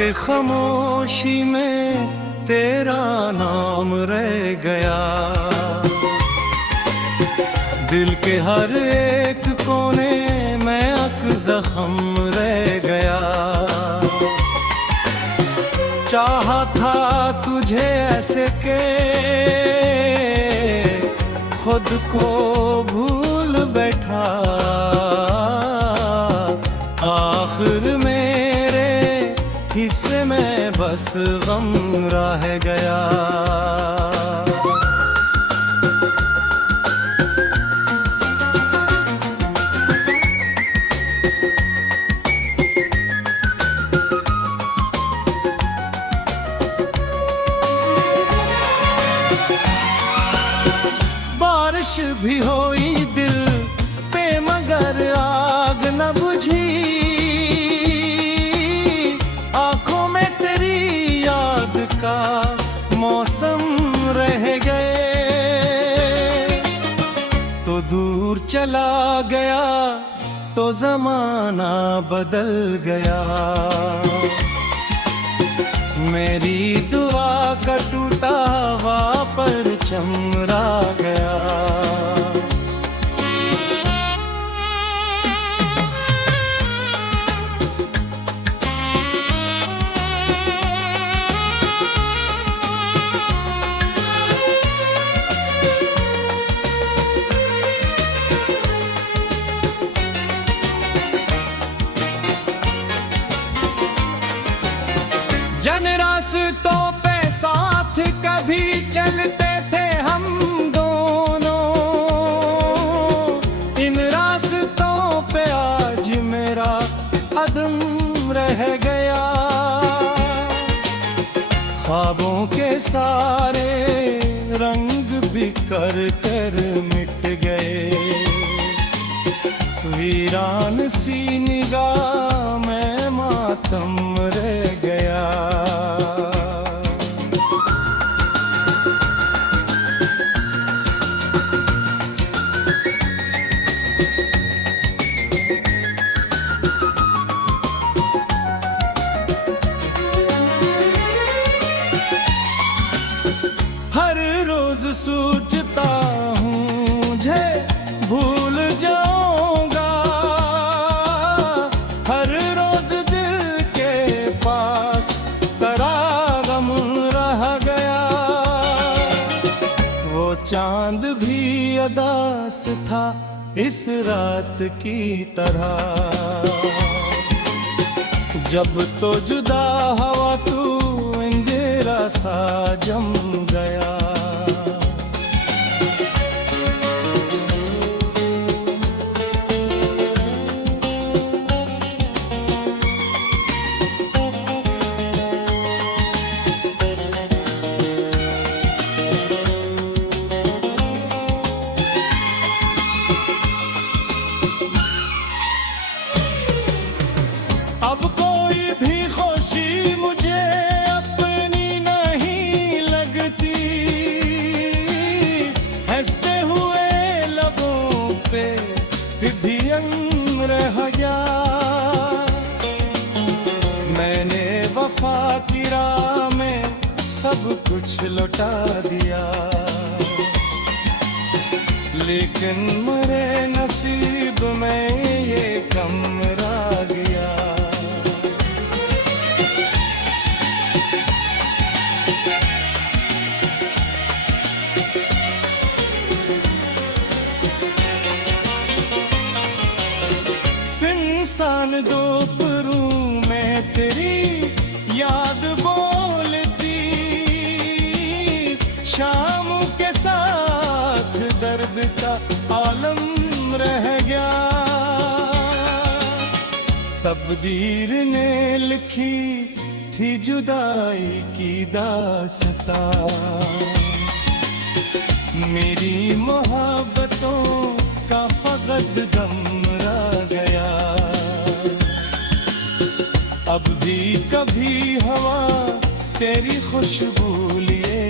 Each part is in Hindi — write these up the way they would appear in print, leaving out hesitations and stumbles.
के खामोशी में तेरा नाम रह गया। दिल के हर एक कोने में अक जख्म रह गया। चाहा था तुझे ऐसे के खुद को भूल बैठा। आखिर मेरे हिस्से में बस गम रह गया। बारिश भी हुई दिल पे मगर आग न बुझी। आंखों में तेरी याद का मौसम रह गए। तो दूर चला गया तो जमाना बदल गया। मेरी दुआ का टूटा हुआ परचम रह गया। जन रास्तों पे साथ कभी चलते थे हम दोनों। इन रास्तों पे आज मेरा कदम रह गया। ख्वाबों के सारे रंग बिखर कर मिट गए। वीरान सी निगाह में मातम रह गया। हर रोज सोचता हूँ मुझे भूल जाऊंगा। हर रोज दिल के पास तेरा गम रह गया। वो चांद भी अदास था इस रात की तरह। जब तो जुदा हवा तू अंधेरा सा जम गया। अब कोई भी खुशी मुझे अपनी नहीं लगती। हंसते हुए लबों पे विधियन रह गया। मैंने वफा की राह में सब कुछ लौटा दिया। लेकिन मेरे नसीब में ये कम रह गया। इंसान दोपहरों में तेरी याद बोलती। शाम के साथ दर्द का आलम रह गया। तकदीर ने लिखी थी जुदाई की दास्तां। मेरी मोहब्बतों का फकत दम रह गया। अब भी कभी हवा तेरी खुशबू लिए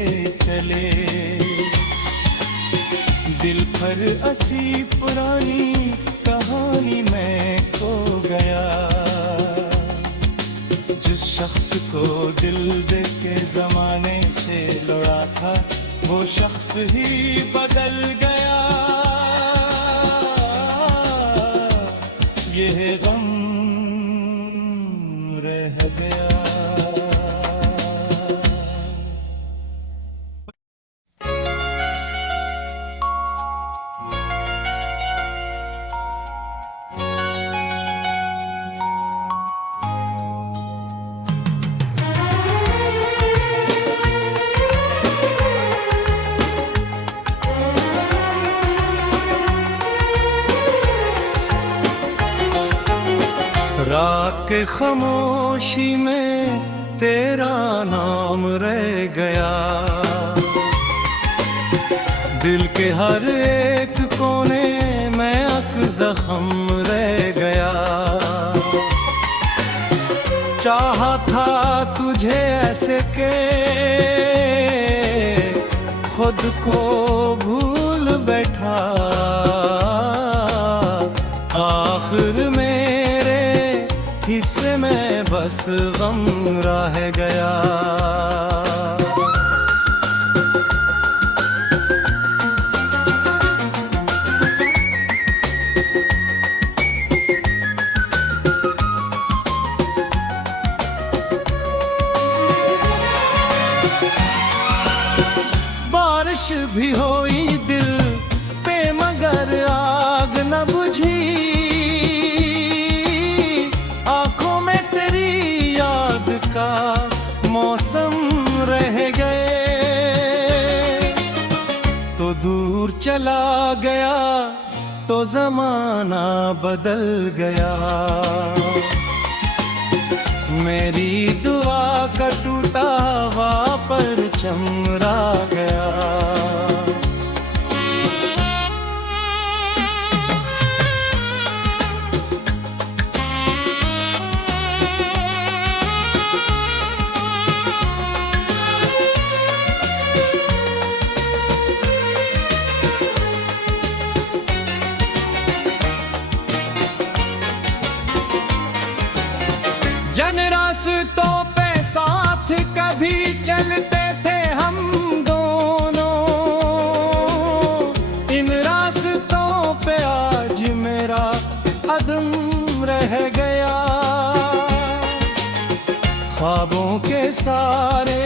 चले। दिल पर असी पुरानी कहानी में खो गया। जिस शख्स को दिल दे के जमाने से लौड़ा था, वो शख्स ही बदल गया। ये गम रह गया। रात के खामोशी में तेरा नाम रह गया। दिल के हर एक कोने में अक जख्म रह गया। चाहा था तुझे ऐसे के खुद को भूल बैठा। आखिर मेरे हिस्से में बस गम रह गया। बारिश भी होई दिल पे मगर आग न बुझी। का मौसम रह गए। तो दूर चला गया तो जमाना बदल गया। मेरी दुआ का टूटा हुआ परचम रह गया। जन रास्तों पे साथ कभी चलते थे हम दोनों। इन रास्तों पे आज मेरा कदम रह गया। ख्वाबों के सारे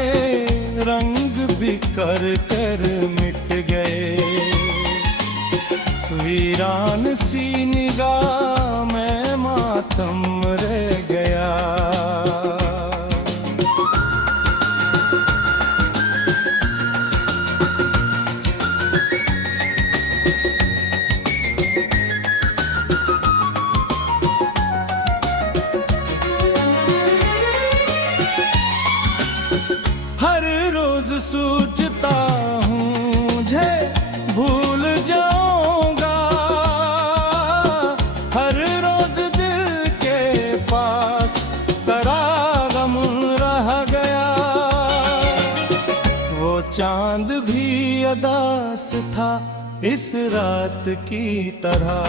रंग बिखर कर मिट गए। वीरान सी निगाह में मातम रह गया। हर रोज सोचता हूँ मुझे भूल जाऊंगा। हर रोज दिल के पास तेरा गम रह गया। वो चांद भी अदास था इस रात की तरह।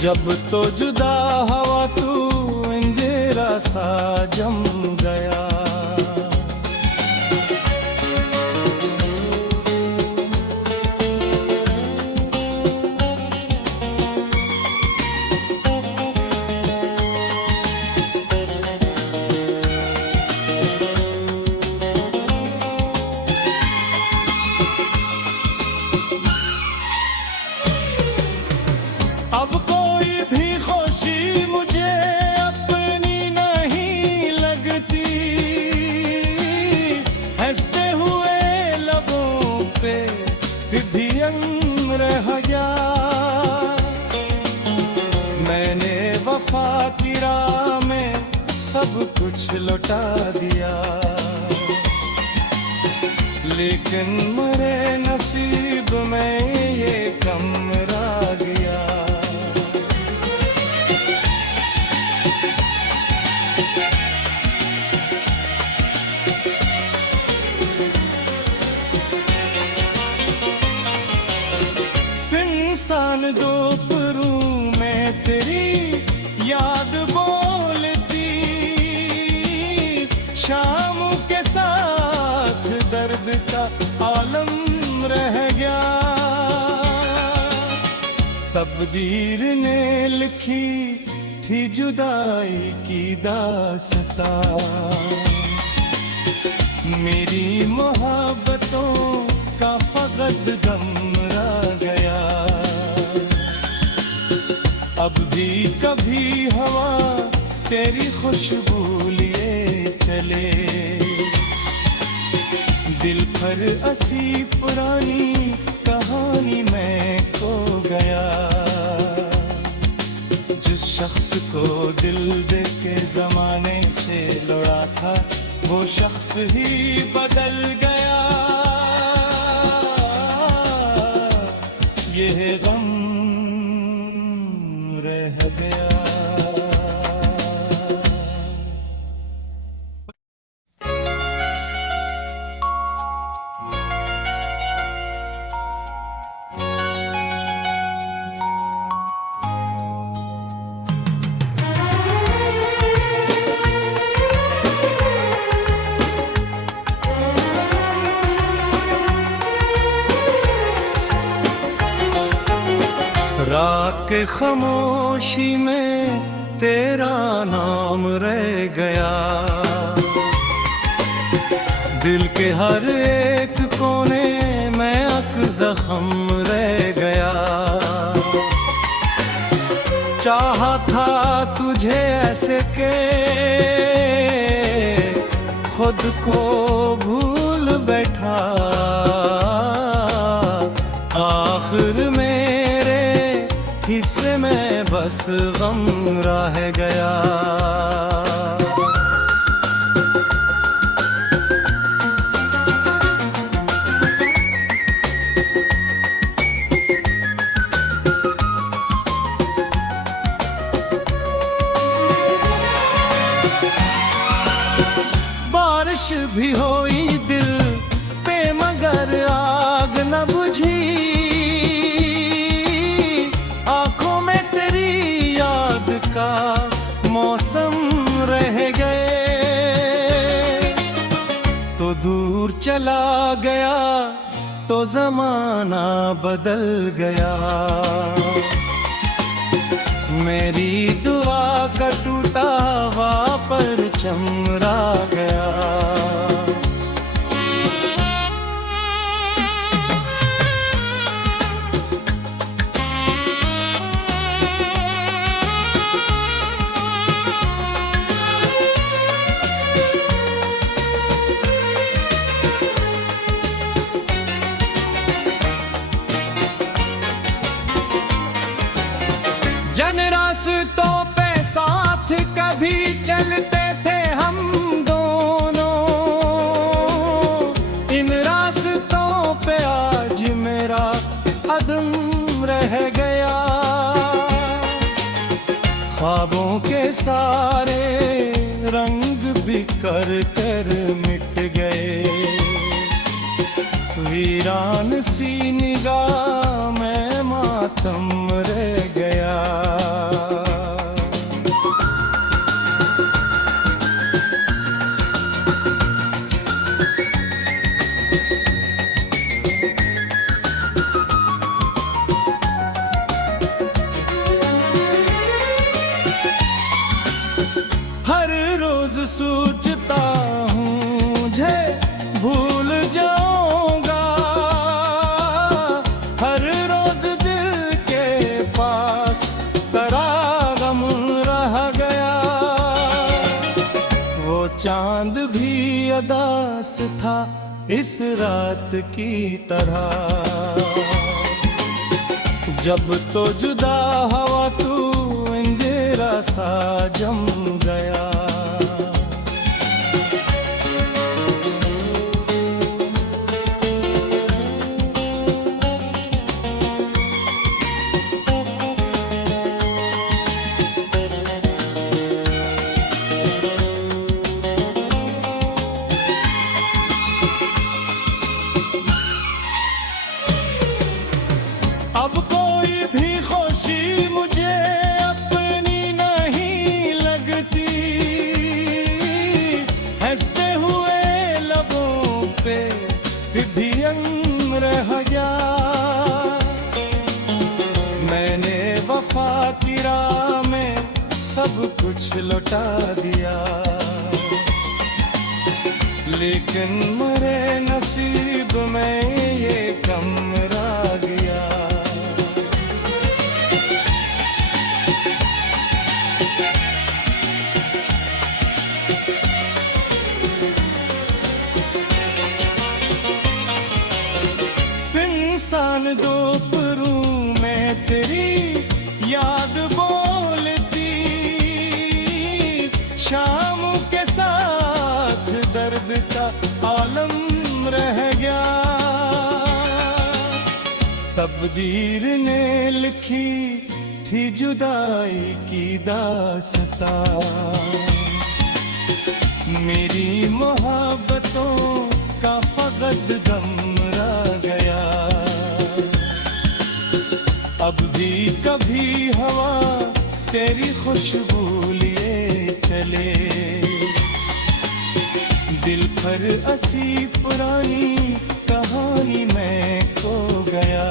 जब तो जुदा हवा तू अंधेरा सा जम गया। अब कोई भी खुशी मुझे अपनी नहीं लगती। हंसते हुए लबों पे विधियन रह गया। मैंने वफा की राह में सब कुछ लौटा दिया। लेकिन मेरे नसीब में ये कम रह गया। इंसान दोपहरों में तेरी याद बोलती। गया। तकदीर ने लिखी थी जुदाई की दास्तां, मेरी मोहब्बतों का फकत दम रह गया। अब भी कभी हवा तेरी खुशबू लिए चले, दिल पर असी पुरानी कहानी में खो गया। जिस शख्स को दिल दे के जमाने से लौड़ा था, वो शख्स ही बदल गया। ये गम रह गया। रात के खामोशी में तेरा नाम रह गया। दिल के हर एक कोने में अक जख्म रह गया। चाहा था तुझे ऐसे के खुद को भूल बैठा, आखिर मेरे हिस्से में बस गम रह गया। बारिश भी हुई दिल पे मगर आग न बुझी, आंखों में तेरी याद का मौसम रह गए। तो दूर चला गया तो जमाना बदल गया। मेरी दुआ का टूटा हुआ परचम रह गया। जन रास्तों पे साथ कभी चलते थे हम दोनों, इन रास्तों पे आज मेरा कदम रह गया। ख्वाबों के सारे रंग बिखर कर मिट गए। वीरान सी निगाह में मातम रह गया। हर रोज सोचता हूँ मुझे भूल जाऊंगा। हर रोज दिल के पास तेरा गम रह गया। वो चांद भी अदास था इस रात की तरह। जब तो जुदा हवा तू अंधेरा सा जम गया। अब कोई भी खुशी मुझे अपनी नहीं लगती। कुछ लौटा दिया, लेकिन मेरे नसीब में ये कम रह गया। इंसान दोपहरों में तेरी याद बोलती, शाम के साथ दर्द का आलम रह गया। तकदीर ने लिखी थी जुदाई की दास्तां, मेरी मोहब्बतों का फकत गम रह गया। अब भी कभी हवा तेरी खुशबू लिए चले, दिल पर असी पुरानी कहानी में खो गया।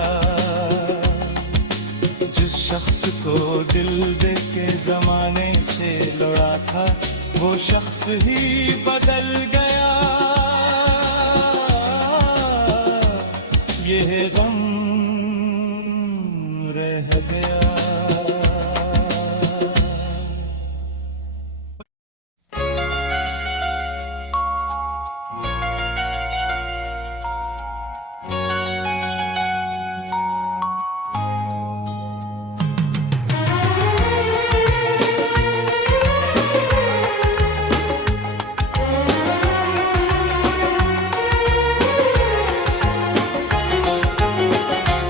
जिस शख्स को दिल दे के जमाने से लौड़ा था, वो शख्स ही बदल गया। ये गम रह गया।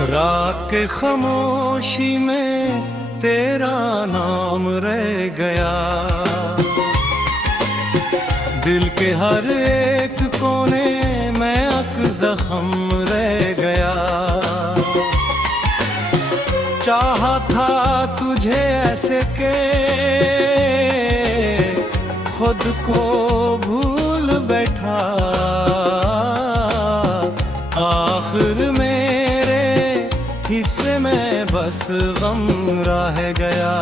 रात के खामोशी में तेरा नाम रह गया, दिल के हर एक कोने में अक जख्म रह गया। चाहा था तुझे ऐसे के खुद को भूल बैठा, आखिर मेरे हिस्से में बस गम रह गया।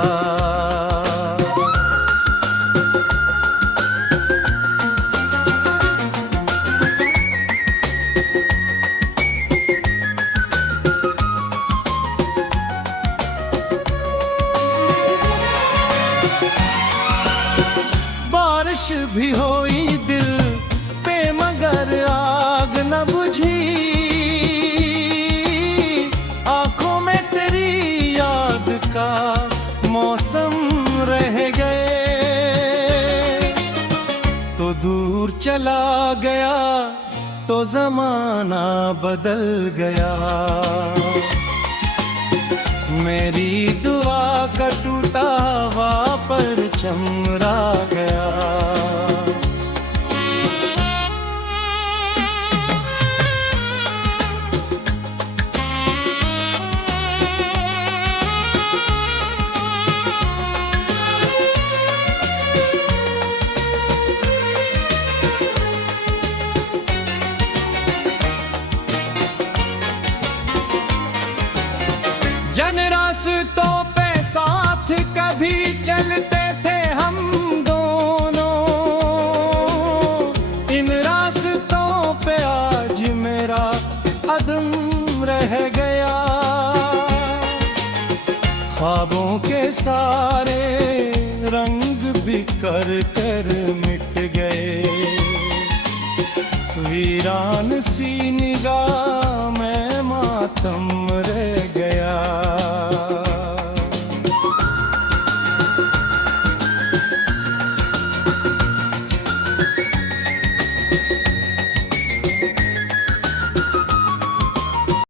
बारिश भी होई दिल पे मगर आग न बुझी, आंखों में तेरी याद का मौसम रह गए। तो दूर चला गया तो जमाना बदल गया, मेरी दुआ का टूटा हुआ परचम रह गया। जन रास्तों पे साथ कभी चलते थे हम दोनों, इन रास्तों पे आज मेरा अदम रह गया। ख्वाबों के सारे रंग बिखर कर मिट गए, वीरान सी निगाह